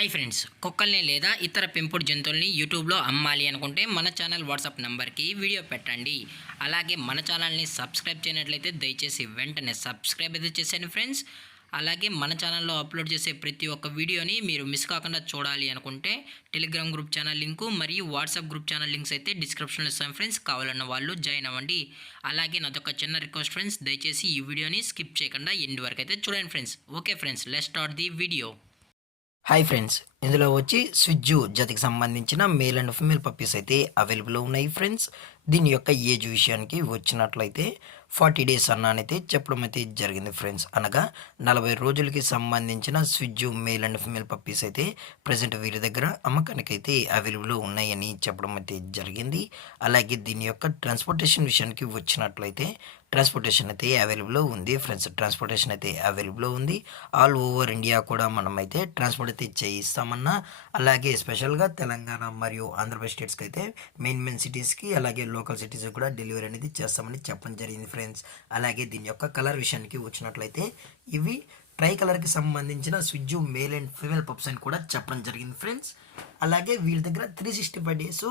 Hi friends, కుక్కల్ని లేదా ఇతర పెంపుడు జంతువుల్ని యూట్యూబ్లో అమ్మాలి అనుకుంటే మన ఛానల్ వాట్సాప్ నెంబర్కి వీడియో పెట్టండి. అలాగే మన ఛానల్ని సబ్స్క్రైబ్ చేయనట్లయితే దయచేసి వెంటనే సబ్స్క్రైబ్ అయితే చేసేయండి ఫ్రెండ్స్. అలాగే మన ఛానల్లో అప్లోడ్ చేసే ప్రతి ఒక్క వీడియోని మీరు మిస్ కాకుండా చూడాలి అనుకుంటే టెలిగ్రామ్ గ్రూప్ ఛానల్ లింకు మరియు వాట్సాప్ గ్రూప్ ఛానల్ లింక్స్ అయితే డిస్క్రిప్షన్లో ఇస్తాను ఫ్రెండ్స్. కావాలన్న వాళ్ళు జాయిన్ అవ్వండి. అలాగే నాదొక చిన్న రిక్వెస్ట్ ఫ్రెండ్స్, దయచేసి ఈ వీడియోని స్కిప్ చేయకుండా ఎండ్ వరకు అయితే చూడండి friends. Okay friends, let's start the video. Hi friends, ఇందులో వచ్చి స్విజ్జు జతకి సంబంధించిన మేల్ అండ్ ఫిమేల్ పప్పీస్ అయితే అవైలబుల్ ఉన్నాయి ఫ్రెండ్స్. దీని యొక్క ఏజ్ విషయానికి వచ్చినట్లయితే 40 డేస్ అన్నానైతే చెప్పడం అయితే జరిగింది ఫ్రెండ్స్. అనగా 40 రోజులకి సంబంధించిన స్విజ్జు మేల్ అండ్ ఫిమేల్ పప్పీస్ అయితే ప్రజెంట్ వీరి దగ్గర అమ్మకానికి అయితే అవైలబుల్ ఉన్నాయని చెప్పడం అయితే జరిగింది. అలాగే దీని యొక్క ట్రాన్స్పోర్టేషన్ విషయానికి వచ్చినట్లయితే ట్రాన్స్పోర్టేషన్ అయితే అవైలబుల్ ఉంది ఫ్రెండ్స్. ట్రాన్స్పోర్టేషన్ అయితే అవైలబుల్ ఉంది. ఆల్ ఓవర్ ఇండియా కూడా మనం అయితే ట్రాన్స్పోర్ట్ అయితే చేయిస్తామన్నా, అలాగే స్పెషల్గా తెలంగాణ మరియు ఆంధ్రప్రదేశ్ స్టేట్స్కి అయితే మెయిన్ సిటీస్కి అలాగే లోకల్ సిటీస్ కూడా డెలివరీ అనేది చేస్తామని చెప్పడం జరిగింది ఫ్రెండ్స్. అలాగే దీని యొక్క కలర్ విషయానికి వచ్చినట్లయితే ఇవి ట్రై కలర్కి సంబంధించిన స్విజ్జు మేల్ అండ్ ఫీమేల్ పప్స్ అని కూడా చెప్పడం జరిగింది ఫ్రెండ్స్. అలాగే వీళ్ళ దగ్గర 365 డేస్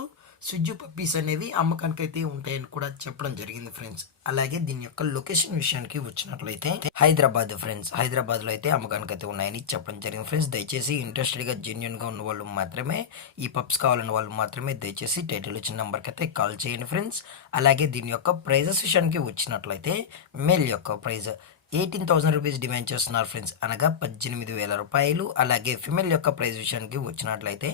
స్విజ్జు పప్పీస్ అనేవి అమ్మకానికి అయితే ఉంటాయని కూడా చెప్పడం జరిగింది ఫ్రెండ్స్. అలాగే దీని యొక్క లొకేషన్ విషయానికి వచ్చినట్లయితే హైదరాబాద్ ఫ్రెండ్స్. హైదరాబాద్లో అయితే అమ్మకానికి అయితే ఉన్నాయని చెప్పడం జరిగింది ఫ్రెండ్స్. దయచేసి ఇంట్రెస్టెడ్గా జెన్యున్గా ఉన్న వాళ్ళు మాత్రమే, ఈ పప్స్ కావాలన్న వాళ్ళు మాత్రమే దయచేసి టైటిల్ ఇచ్చిన నెంబర్కి అయితే కాల్ చేయండి ఫ్రెండ్స్. అలాగే దీని యొక్క ప్రైజెస్ విషయానికి వచ్చినట్లయితే మేల్ యొక్క ప్రైజ్ 18,000 రూపీస్ డిమాండ్ చేస్తున్నారు ఫ్రెండ్స్, అనగా 18,000 రూపాయలు. అలాగే ఫిమేల్ యొక్క ప్రైస్ విషయానికి వచ్చినట్లయితే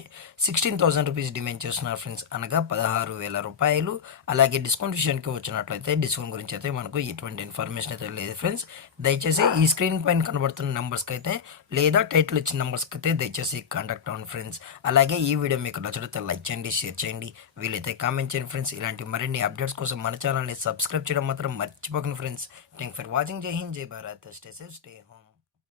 16,000 రూపీస్ డిమాండ్ చేస్తున్నారు ఫ్రెండ్స్, అనగా 16,000 రూపాయలు. అలాగే డిస్కౌంట్ విషయానికి వచ్చినట్లయితే డిస్కౌంట్ గురించి అయితే మనకు ఎటువంటి ఇన్ఫర్మేషన్ అయితే లేదు ఫ్రెండ్స్. దయచేసి ఈ స్క్రీన్ పైన కనబడుతున్న నెంబర్స్కి అయితే లేదా టైటిల్ ఇచ్చిన నెంబర్స్కి అయితే దయచేసి కాంటాక్ట్ అవ్వండి ఫ్రెండ్స్. అలాగే ఈ వీడియో మీకు నచ్చితే లైక్ చేయండి, షేర్ చేయండి, వీలైతే కామెంట్ చేయండి ఫ్రెండ్స్. ఇలాంటి మరిన్ని అప్డేట్స్ కోసం మన ఛానల్ని సబ్స్క్రైబ్ చేయడం మాత్రం మర్చిపోకండి ఫ్రెండ్స్. Thank for watching. జై హింద్, జై Bharat. Stay safe, stay home.